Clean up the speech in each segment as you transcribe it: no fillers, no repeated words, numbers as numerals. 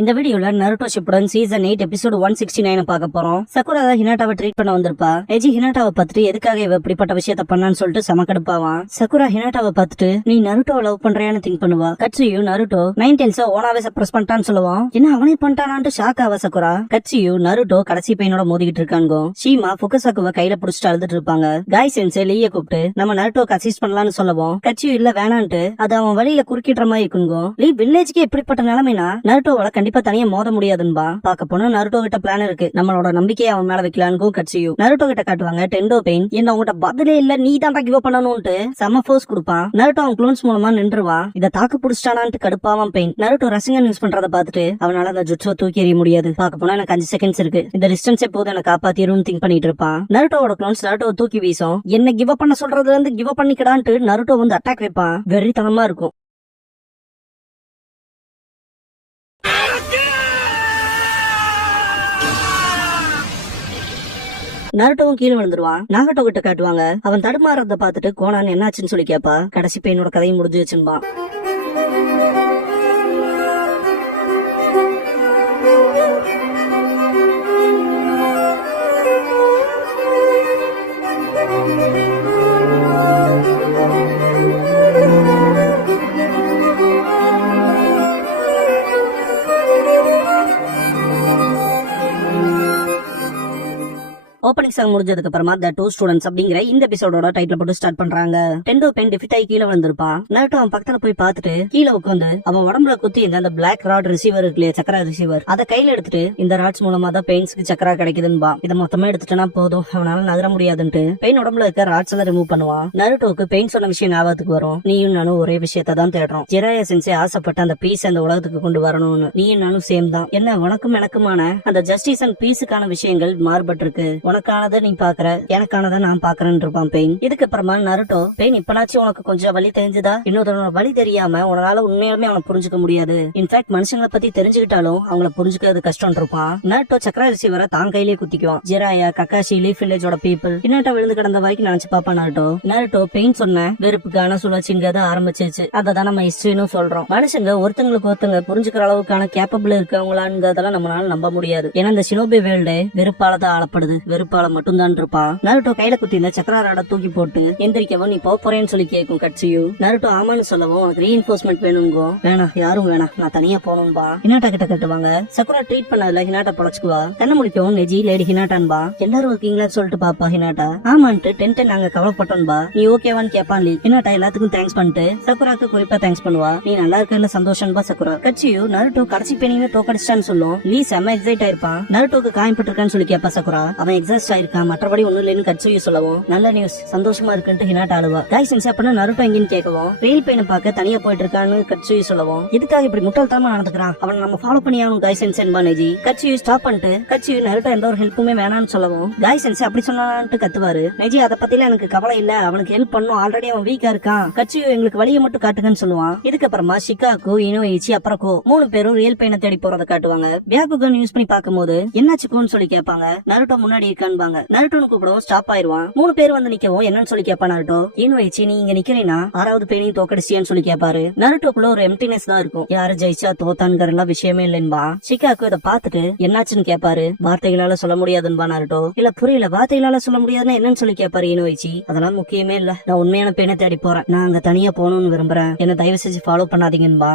இந்த வீடியோல Naruto Shippuden season 8 episode 169 பார்க்க போறோம். சக்குரா தான் ஹினாட்டாவை ட்ரீட் பண்ண வந்திருப்பா. எஜி ஹினாட்டாவை பார்த்துட்டு எதுக்காக இவ இப்படிப்பட்ட விஷயத்த பண்ணான்னு சொல்லிட்டு சமக்கடுப்பாவான். சக்குரா ஹினாட்டாவை பார்த்துட்டு நீ நருட்டோவை லவ் பண்றியான்னு திங்க் பண்ணுவா. கட்சியு நருட்டோ 9 டெல்ஸ ஓனாவே சப்ரஸ் பண்ணிட்டான்னு சொல்லுவான். என்ன அவனே பண்ணிட்டானான்ட்டு ஷாக் ஆவா சக்குரா. கட்சியு நருட்டோ கடைசி பையனோட மோதிக்கிட்டு இருக்காங்க. ஷீமா ஃபுகசாக்குவை கையில புடிச்சிட்டு அழுதுட்டு இருப்பாங்க. காய் சென்சே லீய கூப்பிட்டு நம்ம நருட்டோக்கு அசிஸ்ட் பண்ணலாம்னு சொல்லவும் கட்சியு இல்ல வேணான்ட்டு அது அவன் வழியில குறுக்கிடுற மாதிரி இருக்குங்க. லீ வில்லேஜ்க்கு எப்படிப்பட்ட நிலைமைனா நருட்டோவால கண்டிப்பா தனியா மோத முடியாதுன்பா. பாக்க போனா நருட்டோ கிட்ட பிளான் இருக்கு. நம்மளோட நம்பிக்கையை அவன் மேல வைக்கலான்னு கட்சியும் நருட்டோ கிட்ட காட்டுவாங்க. டெண்டோ பெயின் என்ன உங்ககிட்ட பதிலே இல்ல, நீ தான் கிவ் அப் பண்ணணும்ட்டு செம ஃபோர்ஸ் கொடுப்பான். நருட்டோ அவன் க்ளோன்ஸ் மூலமா நின்றுவான். இதை தாக்கு புடிச்சிட்டானான்ட்டு கடுப்பாவான் பெயின். நருட்டோ ரசிகன் யூஸ் பண்றத பாத்துட்டு அவனால அந்த ஜுட்ஸோ தூக்கி எறிய முடியாது. பாக்க போனா எனக்கு 5 செகண்ட்ஸ் இருக்கு, இந்த டிஸ்டன்ஸ் எப்போது எனக்கு காப்பாத்திரும் திங்க் பண்ணிட்டு இருப்பான். நருட்டோவோட க்ளோன்ஸ் நருட்டோ தூக்கி வீசும். என்ன கிவ் அப் பண்ண சொல்றதுல இருந்து கிவ் அப் பண்ணிக்கடான்ட்டு நருட்டோ வந்து அட்டாக் வைப்பான். வெறித்தனமா இருக்கும். நருட்டோவும் கீழே விழுந்துருவான். நாகட்டோ கிட்ட காட்டுவாங்க. அவன் தடுமாறத பாத்துட்டு கோனான் என்னாச்சுன்னு சொல்லி கேப்பா. கடைசி பையனோட கதையும் முடிஞ்சு வச்சுப்பான். ஓப்பனிங் சாங் முடிஞ்சதுக்கு அப்புறமா த டூ ஸ்டூடெண்ட்ஸ் அப்படிங்கிற இந்த எபிசோடோட டைட்டில் போட்டு ஸ்டார்ட் பண்றாங்க. டெண்டோ பென் டிஃபிட் ஆகி கீழே விழுந்திருப்பான். நருட்டோ அவன் பக்கத்துல போய் பார்த்துட்டு கீழே உட்காந்து அவன் உடம்புல குத்தி இந்த பிளாக் ராட் ரிசீவர் இருக்கு இல்லையா, சக்கரா ரிசீவர், அதை கையில எடுத்துட்டு இந்த ராட்ஸ் மூலமா தான் பெயின்ஸ்க்கு சக்கரா கிடைக்குதுன்பா. இதை மொத்தமா எடுத்துட்டா போதும், அவனால நகர முடியாதுன்ட்டு பெயின் உடம்புல இருக்க ராட்ஸ் எல்லாம் ரிமூவ் பண்ணுவான். நருட்டோக்கு பெயின் சொன்ன விஷயம் ஞாபகத்துக்கு வரும். நீயும் நானும் ஒரே விஷயத்த தான் தேடுறோம். ஜிராயா சென்சே ஆசைப்பட்ட அந்த பீஸ் அந்த உலகத்துக்கு கொண்டு வரணும்னு. நீயும் நானும் சேம் தான். என்ன உனக்கும் எனக்குமான அந்த ஜஸ்டிஸ் அண்ட் பீஸுக்கான விஷயங்கள் மாறுபட்டு இருக்கு. உனக்கானதை நீ பாக்குற, எனக்கானதை நான் பாக்குறேன்னு இருப்பான் பெயின். இதுக்கப்புறமா நருட்டோ பெயின் இப்பனாச்சும் உனக்கு கொஞ்சம் வழி தெரிஞ்சுதா, இன்னொரு வழி தெரியாம உன்னால உண்மையாலுமே அவனை புரிஞ்சுக்க முடியாது. இன்ஃபேக்ட் மனுஷங்களை பத்தி தெரிஞ்சுக்கிட்டாலும் அவங்கள புரிஞ்சுக்கிறது கஷ்டம் இருப்பான். நருட்டோ சக்கரா ரிசீவரை தான் கையிலேயே குத்திக்குவான். ஜிராயா, கக்காஷி, லீஃப் வில்லேஜோட பீப்புள் இன்னட்டா விழுந்து கிடந்த வரைக்கும் நினைச்சு பாப்பா நருட்டோ பெயின் சொன்ன வெறுப்புக்கான சுழற்சிங்கிறத ஆரம்பிச்சிச்சு. அதான் நம்ம ஹிஸ்டரின்னு சொல்றோம். மனுஷங்க ஒருத்தங்களுக்கு ஒருத்தங்க புரிஞ்சுக்கிற அளவுக்கான கேப்பபிள் இருக்கவங்களாங்கிறதெல்லாம் நம்மளால நம்ப முடியாது. ஏன்னா இந்த ஷினோபி வேர்ல்டு வெறுப்பால தான் ஆளப்படுது. வெறுப்பால மட்டும்தான் இருப்பான். நருட்டோ கையில குத்தி இந்த சக்கரா ராட தூக்கி போட்டு எந்திரிக்கவும் நீ போறேன்னு சொல்லி கேட்கும் கட்சியும். நருட்டோ ஆமான்னு சொல்லவும் உனக்கு ரீஇன்ஃபோர்ஸ்மெண்ட் வேணுங்கோ. வேணாம், யாரும் வேணாம், நான் தனியா போகணும்பா. ஹினாட்டா கிட்ட கட்டுவாங்க. சக்குரா ட்ரீட் பண்ணதுல ஹினாட்டா பொழைச்சுக்குவா. கண்ண முடிக்கவும் நெஜி லேடி ஹினாட்டான்பா. எல்லாரும் இருக்கீங்களா சொல்லிட்டு பாப்பா ஹினாட்டா. ஆமான்ட்டு டென்ட் நாங்க கவலைப்பட்டோன்பா. நீ ஓகேவான்னு கேப்பான் லீ. ஹினாட்டா எல்லாத்துக்கும் தேங்க்ஸ் பண்ணிட்டு சக்குராக்கு குறிப்பா தேங்க்ஸ் பண்ணுவா. நீ நல்லா இருக்கல சந்தோஷம்பா சக்குரா. கட்சியும் நருட்டோ கடைசி பெண்ணியுமே தோக்கடிச்சிட்டான்னு சொல்லும். லீ செம்ம எக்ஸைட் ஆயிருப்பான். நருட்டோக்கு காயப்பட்டிருக்கான்னு சொல்லி கேப்பா சக்குரா. அவன் எக்ஸாஸ்ட் ஆயிருக்கான், மற்றபடி ஒண்ணு இல்லைன்னு கட்சியும் சொல்லவும் நல்ல நியூஸ், சந்தோஷமா இருக்குன்ட்டு ஹினாட்டா ஆளுவா. காய் சென்ஸ் அப்பனா நருட்டோ எங்கன்னு கேட்கவும் ரயில் பையனை பார்க்க தனியா போயிட்டு இருக்கான்னு கட்சியும் சொல்லவும் இதுக்காக இப்படி முட்டாள்தனமா நடந்துக்கிறான், அவன் நம்ம ஃபாலோ பண்ணி ஆகணும் காய் சென்ஸ் என்பா நெஜி. கட்சியும் ஸ்டாப் பண்ணிட்டு கட்சியும் நருட்டோ எந்த ஒரு ஹெல்ப்புமே வேணான்னு சொல்லவும் காய் சென்ஸ் அப்படி சொன்னான்ட்டு கத்துவாரு. நெஜி அதை பத்தில எனக்கு கவலை இல்ல, அவனுக்கு ஹெல்ப் பண்ணும், ஆல்ரெடி அவன் வீக்கா இருக்கான். கட்சியும் எங்களுக்கு வழியை மட்டும் காட்டுங்கன்னு சொல்லுவான். இதுக்கப்புறமா ஷிகாக்கு, இனோயிச்சி, அப்புறம் கோ 3 பேரும் ரியல் பையனை தேடி போறத காட்டுவாங்க. பியாகுகன் யூஸ் பண்ணி பார்க்கும்போது என்னாச்சுக்கோன்னு சொல்லி கேட்பாங்க. நருட்டோ முன்னாடி இருக்கான்பாங்க. நருட்டோன்னு கூப்பிடவும் ஸ்டாப் ஆயிருவான். 3 பேர் வந்து நிக்கவும் என்னன்னு சொல்லி கேப்பா நருட்டோ. இனோயிச்சி நீ இங்க நிக்கிறீனா 6வது பேனையும் தோக்கடிச்சியான்னு சொல்லி கேப்பாரு. நருட்டோக்குள்ள ஒரு எம்டினஸ் தான் இருக்கும். யாரு ஜெயிச்சா தோத்தான்ங்கிற எல்லாம் விஷயமே இல்லைன்பா. ஷிகாக்கு இதை பாத்துட்டு என்னாச்சுன்னு கேப்பாரு. வார்த்தைகளால சொல்ல முடியாதுன்பா நருட்டோ. இல்ல புரியல, வார்த்தைகளால சொல்ல முடியாதுன்னா என்னன்னு சொல்லி கேப்பாரு இனோயிச்சி. அதெல்லாம் முக்கியமே இல்ல, நான் உண்மையான பேனை தேடி போறேன், நான் அங்க தனியா போகணும்னு விரும்புறேன், என்ன தயவு செஞ்சு ஃபாலோ பண்ணாதீங்கன்பா.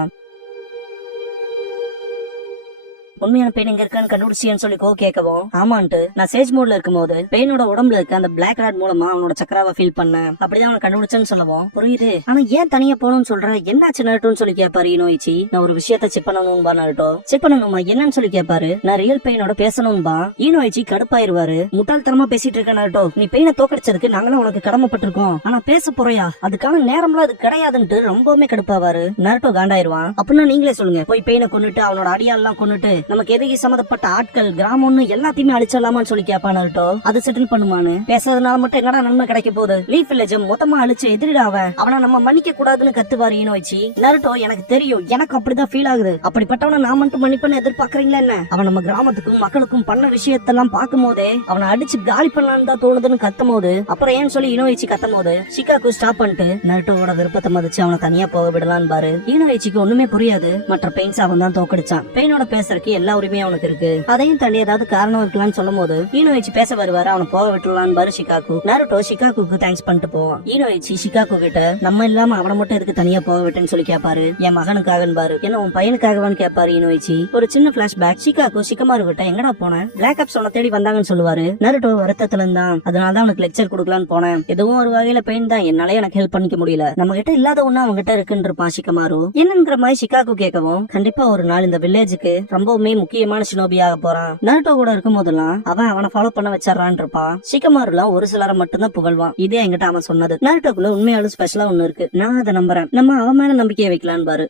உண்மையான பெயின் எங்க இருக்கான்னு கண்டுபிடிச்சின்னு சொல்லி கோ கேட்கவும் ஆமான்ட்டு நான் சேஜ் மோட்ல இருக்கும்போது பெயினோட உடம்புல இருக்க அந்த பிளாக் ராட் மூலமா அவனோட சக்கராவை ஃபீல் பண்ணேன், அப்படிதான் அவனை கண்டுபிடிச்சேன்னு சொல்லவும் புரியுது, ஆனா ஏன் தனியா போகணும்னு சொல்ற, என்னாச்சு நருட்டோன்னு சொல்லி கேட்பாரு இனோயிச்சி. நான் ஒரு விஷயத்த செக் பண்ணணும்பா நருட்டோ. செக் பண்ணணுமா என்னன்னு சொல்லி கேட்பாரு. நான் ரியல் பெயினோட பேசணும்பா. இனோயிச்சி கடுப்பாயிருவாரு. முட்டாள்தனமா பேசிட்டு இருக்க நருட்டோ, நீ பெயினை தோக்கடிச்சதுக்கு நாங்களும் உனக்கு கடமைப்பட்டிருக்கோம், ஆனா பேச போறியா, அதுக்கான நேரம்லாம் அது கிடையாதுன்ட்டு ரொம்பவுமே கடுப்பாவாரு. நருட்டோ காண்டாயிருவான். அப்படின்னா நீங்களே சொல்லுங்க, போய் பெயினை கொண்டுட்டு அவனோட அடியால் எல்லாம் கொண்டுட்டு நமக்கு எதிரி சம்மந்தப்பட்ட ஆட்கள் கிராமம்னு எல்லாத்தையுமே அழிச்சிடலாமான்னு சொல்லி கேப்பா நருட்டோ. அது செட்டில் பண்ணுமான்னு. பேசுறதுனால மட்டும் என்னடா நன்மை கிடைக்க போகுது? லீஃப் வில்லேஜ் மொத்தமா அழிச்சு எதிரிடா அவனை நம்ம மன்னிக்க கூடாதுன்னு கத்துவாரு இனோய்ச்சி. நருட்டோ எனக்கு தெரியும், எனக்கு அப்படிதான் ஃபீல் ஆகுது. அப்படிப்பட்டவனை நான் மட்டும் மன்னிப்புன்னு எதிர்பார்க்கறீங்களா என்ன? அவன் நம்ம கிராமத்துக்கும் மக்களுக்கும் பண்ண விஷயத்தெல்லாம் பார்க்கும் போதே அவனை அடிச்சு காலி பண்ணலான்னு தான் தோணுதுன்னு கத்தும் போது, அப்புறம் ஏன்னு சொல்லி இனோய்ச்சி கத்தும் போது ஷிகாகு ஸ்டாப் பண்ணிட்டு நருட்டோவோட விருப்பத்தை மதிச்சு அவனை தனியா போக விடலான்னு பாரு. இனோய்ச்சிக்கு ஒண்ணுமே புரியாது. மற்ற பெயின்ஸ் அவன் தான் தோக்கடிச்சான். பெயினோட பேசுறதுக்கு எல்லா உரிமையும் அவனுக்கு இருக்கு. அதையும் தாண்டி ஏதாவது காரணம் இருக்கலாம்னு சொல்லும் போது இனோய்ச்சி பேச வருவாரு. அவனை போக விட்டுலான்னு பாரு ஷிகாகு. நருட்டோ ஷிகாகுக்கு தேங்க்ஸ் பண்ணிட்டு போவான். இனோய்ச்சி ஷிகாகு கிட்ட நம்ம இல்லாம அவனை மட்டும் எதுக்கு தனியா போக விட்டுன்னு சொல்லி கேட்பாரு. என் மகனுக்காகன்னு பாரு. என்ன உன் பையனுக்காகவான்னு கேட்பாரு இனோய்ச்சி. ஒரு சின்ன பிளாஷ்பேக். ஷிகாகு ஷிகமாரு கிட்ட எங்கடா போனேன், பிளாக் ஆப்ஸ் உன்னை தேடி வந்தாங்கன்னு சொல்லுவாரு. நருட்டோ வருத்தத்துல இருந்தான். அதனாலதான் அவனுக்கு லெக்சர் கொடுக்கலான்னு போனேன். எதுவும் ஒரு வகையில பெயின் தான், என்னால எனக்கு ஹெல்ப் பண்ணிக்க முடியல. நம்ம கிட்ட இல்லாத ஒண்ணு அவங்க கிட்ட இருக்குன்னு இருப்பான் ஷிகமாரு. என்னங்கிற மாதிரி ஷிகாகு கேட்கவும், கண்டிப்பா ஒரு நாள் இந்த வில்லேஜுக்கு ரொம்பவுமே முக்கியமான ஷினோபியாக போறான். நருட்டோ கூட இருக்கும் போதெல்லாம் அவனை ஃபாலோ பண்ண வச்சிடறான் இருப்பான். ஷிகமாருலாம் ஒரு சிலரை மட்டும்தான் புகழ்வான். இதே என்கிட்ட அவன் சொன்னது. நருட்டோக்குள்ள உண்மையாலும் ஸ்பெஷலா ஒண்ணு இருக்கு. நான் அதை நம்புறேன். நம்ம அவன் மேல நம்பிக்கையை வைக்கலான்னு பாரு.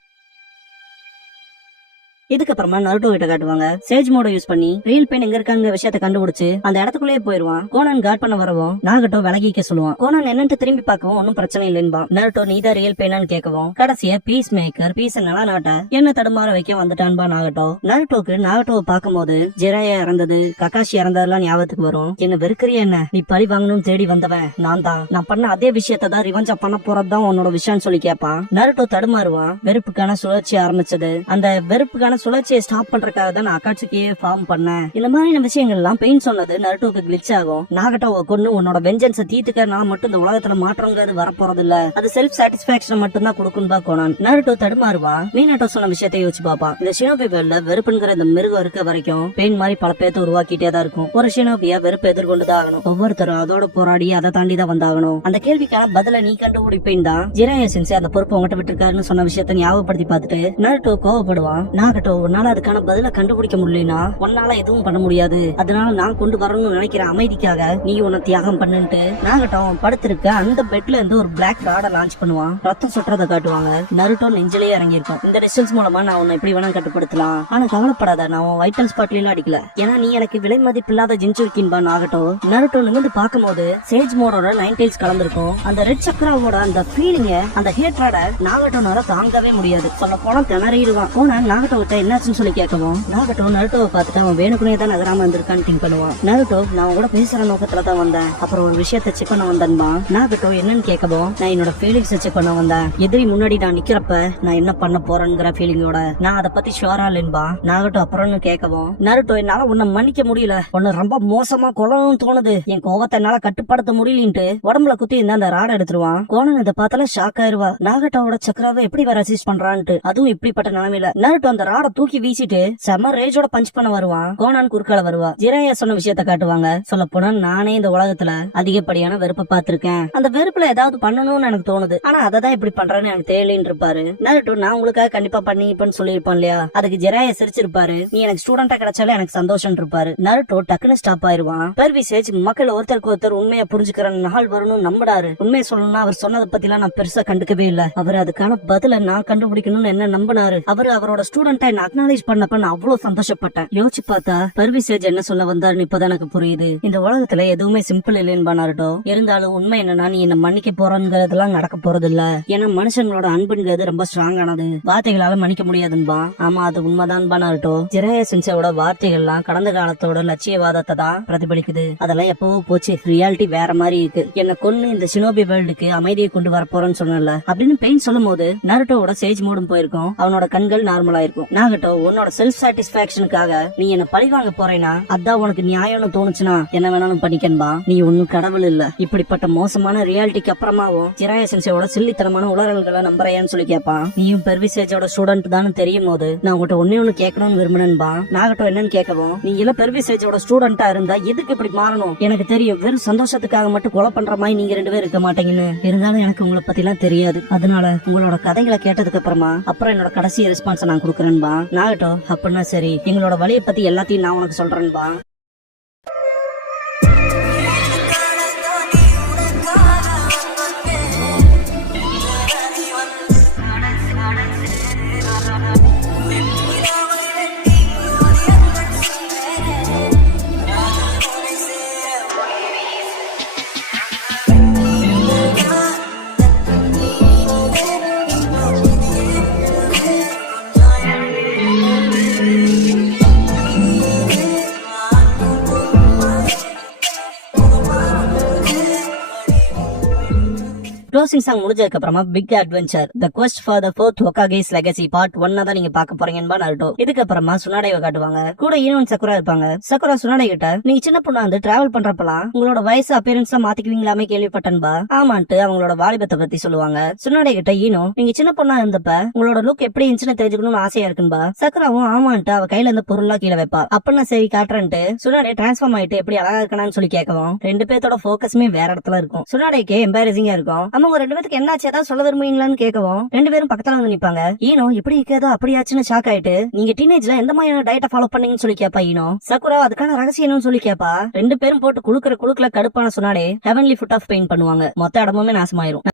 இதுக்கப்புறமா நருட்டோ கிட்ட காட்டுவாங்க. சேஜ் மோட யூஸ் பண்ணி ரியல் பெயின் எங்க இருக்காங்க விஷயத்தை கண்டுபிடிச்சு அந்த இடத்துக்குள்ளேயே போயிருவான். கோனான் கார்ட் பண்ண வரவும் நாகட்டோ விலகிக்க சொல்லுவான். கோனான் என்னன்னு திரும்பி பார்க்கவும் ஒன்னும் பிரச்சனை இல்லைன்பா. நருட்டோ நீதான் ரியல் பெயினான்னு கேட்கவும் கடைசியா பீஸ் மேக்கர் பீஸ் நலநாட்ட என்ன தடுமாற வைக்க வந்துட்டான்பா நாகட்டோ. நருட்டோக்கு நாகட்டோவை பார்க்கும் போது ஜிராயா இறந்தது, ககாஷி இறந்ததெல்லாம் ஞாபகத்துக்கு வரும். என்ன வெறுக்கிறிய என்ன? நீ பழி வாங்கணும்னு தேடி வந்தவன் நான் தான். நான் பண்ண அதே விஷயத்தை தான் ரிவெஞ்சா பண்ண போறதுதான் உன்னோட விஷயம்னு சொல்லி கேட்பான். நருட்டோ தடுமாறுவான். வெறுப்புக்கான சுழற்சி ஆரம்பிச்சது. அந்த வெறுப்புக்கான சுழற்சியை ஸ்டாப் பண்றதுக்காக தான் நான் அக்காட்சிக்கையே ஃபார்ம் பண்ணேன். இந்த மாதிரியான விஷயங்கள் எல்லாம் பெயின் சொன்னது நருட்டோக்கு கிளிச் ஆகும். நாகட்டோவை கொண்டு உன்னோட வெஞ்சன்ஸை தீர்த்துக்கறனால மட்டும் இந்த உலகத்துல மாற்றங்கிறது வரப்போறது இல்ல. அது செல்ஃப் சாட்டிஸ்பாக்சன் மட்டும் தான் கொடுக்கும்பா கோனான். நருட்டோ தடுமாறுவா. மீனாட்டோ சொன்ன விஷயத்தை யோசிச்சு பாப்பான். இந்த ஷினோபி வேல்ல வெறுப்புங்கிற இந்த மிருகம் இருக்க வரைக்கும் பெயின் மாதிரி பல பேர்த்த உருவாக்கிட்டே தான் இருக்கும். ஒரு ஷினோபியா வெறுப்பு எதிர்கொண்டுதான் ஆகணும். ஒவ்வொருத்தரும் அதோட போராடி அதை தாண்டி தான் வந்தாகணும். அந்த கேள்விக்கான பதில நீ கண்டுபிடிப்பேன் தான் ஜிராயா சென்சே அந்த பொறுப்பு உங்ககிட்ட விட்டுருக்காருன்னு சொன்ன விஷயத்தை ஞாபகப்படுத்தி பார்த்துட்டு நருட்டோ கோவப்படுவான். நாகட்டோ உன்னால அதுக்கான பதில கண்டுபிடிக்க முடியலனா உன்னால எதுவும் பண்ண முடியாது. அதனால நான் கொண்டு வரணும்னு நினைக்கிற அமைதிக்காக நீ உன்னை தியாகம் பண்ணுன்ட்டு நாகட்டோ படுத்திருக்க அந்த பெட்ல இருந்து ஒரு பிளாக் ராட லான்ச் பண்ணுவான். ரத்தம் சொட்டுறதை காட்டுவாங்க. நருட்டோ நெஞ்சிலேயே இறங்கி இருக்கும். இந்த ரிசல்ட்ஸ் மூலமா நான் உன்னை எப்படி வேணா கட்டுப்படுத்தலாம். ஆனா கவலைப்படாத, நான் உன் வைட்டல் ஸ்பாட்ல அடிக்கல. ஏன்னா நீ எனக்கு விலை மதிப்பில்லாத ஜிஞ்சுருக்கின்பா நாகட்டோ. நருட்டோ நிமிர்ந்து பார்க்கும்போது சேஜ் மோடோட 9 டைல்ஸ் கலந்துருக்கும். அந்த ரெட் சக்கராவோட அந்த ஃபீலிங்க, அந்த ஹேட்ராட நாகட்டோனால தாங்கவே முடியாது. சொல்ல போனா திணறிடுவான். போனா நாகட்டோ கிட்ட என்னாச்சுன்னு சொல்லி கேட்கவும் நாகட்டோ நருட்டோவை பார்த்துட்டு அவன் வேணுக்குனே தான் நகராம வந்திருக்கான்னு திங்க் பண்ணுவான். நருட்டோ நான் கூட பேசுற நோக்கத்துல தான் வந்தேன், அப்புறம் ஒரு விஷயத்தை செக் பண்ண வந்தேன்பா. நாகட்டோ என்னன்னு கேட்கவும் நான் என்னோட ஃபீலிங்ஸ் செக் பண்ண வந்தேன். எதிரி முன்னாடி நான் நிக்கிறப்ப நான் என்ன பண்ண போறேங்கிற ஃபீலிங்கோட நான் அதை பத்தி ஷுவரா இல்லைன்பா. நாகட்டோ அப்புறம்னு கேட்கவும் நருட்டோ என்னால உன்னை மன்னிக்க முடியல, உன்னை ரொம்ப மோசமா கொல்லணும்னு தோணுது, என் கோவத்தை என்னால கட்டுப்படுத்த முடியலன்ட்டு உடம்புல குத்தி இந்த அந்த ராட எடுத்துருவான். கோனன் இதை பார்த்தால ஷாக் ஆயிருவா. நாகட்டோவோட சக்கராவை எப்படி வர அசிஸ்ட் பண்றான்ட்டு. அதுவும் இப்படிப்பட்ட நிலைமையில நருட்டோ அந்த ராட தூக்கி வீசிட்டு செம ரேஜோட பஞ்ச் பண்ண வருவான். கோனான் குறுக்கால வருவா. ஜிராயா சொன்ன விஷயத்த காட்டுவாங்க. சொல்ல போனா நானே இந்த உலகத்துல அதிகப்படியான வெறுப்பை பார்த்திருக்கேன். அந்த வெறுப்புல ஏதாவது பண்ணணும்னு எனக்கு தோணுது, ஆனா அததான் இப்படி பண்றேன்னு எனக்கு தெரியலன்னு இருப்பாரு. நருட்டோ நான் உங்களுக்காக கண்டிப்பா பண்ணிப்பேன்னு சொல்லியிருப்பான் இல்லையா. அதுக்கு ஜிராயா சிரிச்சிருப்பாரு. நீ எனக்கு ஸ்டூடெண்டா கிடைச்சாலே எனக்கு சந்தோஷம் இருப்பாரு. நருட்டோ டக்குன்னு ஸ்டாப் ஆயிருவான். பெர்விசேஜ் மக்கள் ஒருத்தருக்கு ஒருத்தர் உண்மையா புரிஞ்சுக்கிற நாள் வரணும் நம்பினாரு. உண்மையை சொல்லணும்னா அவர் சொன்னதை பத்தி எல்லாம் நான் பெருசா கண்டுக்கவே இல்ல. அவர் அதுக்கான பதில நான் கண்டுபிடிக்கணும்னு என்ன நம்பினாரு. அவர் அவரோட ஸ்டூடெண்டா என்ன அக்னாலேஜ் பண்ணப்ப நான் அவ்வளவு சந்தோஷப்பட்டேன். யோசிச்சு பார்த்தா பெர்விசேஜ் என்ன சொல்ல வந்தாருன்னு இப்பதான் எனக்கு புரியுது. இந்த உலகத்துல எதுவுமே சிம்பிள் இல்லைன்னு பண்ணாருட்டோ. இருந்தாலும் உண்மை என்னன்னா நீ என்ன மன்னிக்க போறங்கிறதெல்லாம் நடக்க போறது இல்ல. ஏன்னா மனுஷங்களோட அன்புங்கிறது ரொம்ப ஸ்ட்ராங்கானது, வார்த்தைகளால மன்னிக்க முடியாதுன்பா. ஆமா அது உண்மைதான் பண்ணாருட்டோ. ஜிராயா சென்சேவோட வார்த்தைகள்லாம் கடந்த காலத்தோட லட்சியவாதத்தை தான் பிரதிபலிக்குது. அதெல்லாம் எப்பவோ போச்சு, ரியாலிட்டி வேற மாதிரி இருக்கு. என்ன கொன்னு இந்த ஷினோபி வேர்ல்டுக்கு அமைதியை கொண்டு வர போறேன்னு சொன்னல அப்படின்னு பெயின் சொல்லும் போது நருட்டோவோட சேஜ் மோடும் போயிருக்கும். அவனோட கண்கள் நார்மலா இருக்கும். நாகட்டோ உன்னோட செல்ஃப் சாட்டிஸ்பாக்சனுக்காக நீ என்ன பழி வாங்க போறேனா அதான் உனக்கு நியாயம்னு தோணுச்சுன்னா என்ன வேணாலும் பண்ணிக்கன்பா. நீ ஒன்னும் கடவுள் இல்ல. இப்படிப்பட்ட மோசமான ரியாலிட்டிக்கு அப்புறமாவும் ஜிராயா சென்சேவோட சில்லித்தனமான உளறல்களை நம்புறையான்னு சொல்லி கேட்பான். நீயும் பெர்விசேஜோட ஸ்டூடெண்ட் தான் தெரியும் போது நான் உங்கள்கிட்ட ஒன்னு கேட்கணும்னு விரும்பினேன்பா. நாகட்டோ என்னன்னு கேட்கவும் நீ இல்ல பெர்விசேஜோட ஸ்டூடெண்டா இருந்தா எதுக்கு இப்படி மாறணும்? எனக்கு தெரியும் வெறும் சந்தோஷத்துக்காக மட்டும் கொலை பண்ற மாதிரி நீங்க 2 பேரும் இருக்க மாட்டீங்கன்னு. இருந்தாலும் எனக்கு உங்களை பத்தி எல்லாம் தெரியாது. அதனால உங்களோட கதைகளை கேட்டதுக்கு அப்புறம் என்னோட கடைசி ரெஸ்பான்ஸ் நான் கொடுக்குறேன்பா. நாகட்டோ அப்படின்னா சரி, எங்களோட வழியை பத்தி எல்லாத்தையும் நான் உனக்கு சொல்றேன்பா. க்ளோசிங் சாங் முடிஞ்சதுக்கு அப்புறமா big adventure the quest for the fourth Hokage's legacy part 1 தான் நீங்க பார்க்க போறீங்கன்னு நருட்டோ. இதுக்கு அப்புறமா சுனாடேவை காட்டுவாங்க. கூட ஈனோன் சக்குரா இருப்பாங்க. சக்குரா சுனாடே கிட்ட நீங்க சின்ன பொண்ணா வந்து டிராவல் பண்றப்பலாம் உங்களோட வயசு அப்பியரன்ஸ் மாத்திக்குவீங்களாமே கேள்விப்பட்டன்பா. ஆமான்ட்டு அவங்களோட வாலிபத்தை பத்தி சொல்லுவாங்க. சுனாடே கிட்ட ஈனோ நீங்க சின்ன பொண்ணா இருந்தப்ப உங்களோட லுக் எப்படி இருந்துச்சுன்னு தெரிஞ்சுக்கணும்னு ஆசையா இருக்குன்பா. சக்குராவும் ஆமான்ட்டு அவ கையில இருந்த பொருளா கீழே வைப்பா. அப்பன்னா சரி காட்டுறேன்ட்டு சுனாடே டிரான்ஸ்ஃபார்ம் ஆயிட்டு எப்படி அழகா இருக்கணும்னு சொல்லி கேட்கவும் ரெண்டு பேர்த்தோட போக்கஸுமே வேற இடத்துல இருக்கும். சுனாடேக்கு எம்பாரசிங்கா இருக்கும். அவங்க ரெண்டு பேருக்கு என்னாச்சு ஏதாவது சொல்ல விரும்புவீங்களான்னு கேட்கவும் ரெண்டு பேரும் பக்கத்துல வந்து நிப்பாங்க. ஈனோ இப்படி இருக்கதோ அப்படியாச்சுன்னு ஷாக் ஆயிட்டு நீங்க டீனேஜ்ல எந்த மாதிரியான டயட்டை ஃபாலோ பண்ணீங்கன்னு சொல்லி கேப்பா ஈனோ. சக்குரா அதுக்கான ரகசியம் சொல்லி கேப்பா. ரெண்டு பேரும் போட்டு குளுக்குற குளுக்குல கடுப்பான சுனாடே ஹெவன்லி ஃபுட் ஆஃப் பெயின் பண்ணுவாங்க. மொத்த இடமுமே நாசமாயிரும்.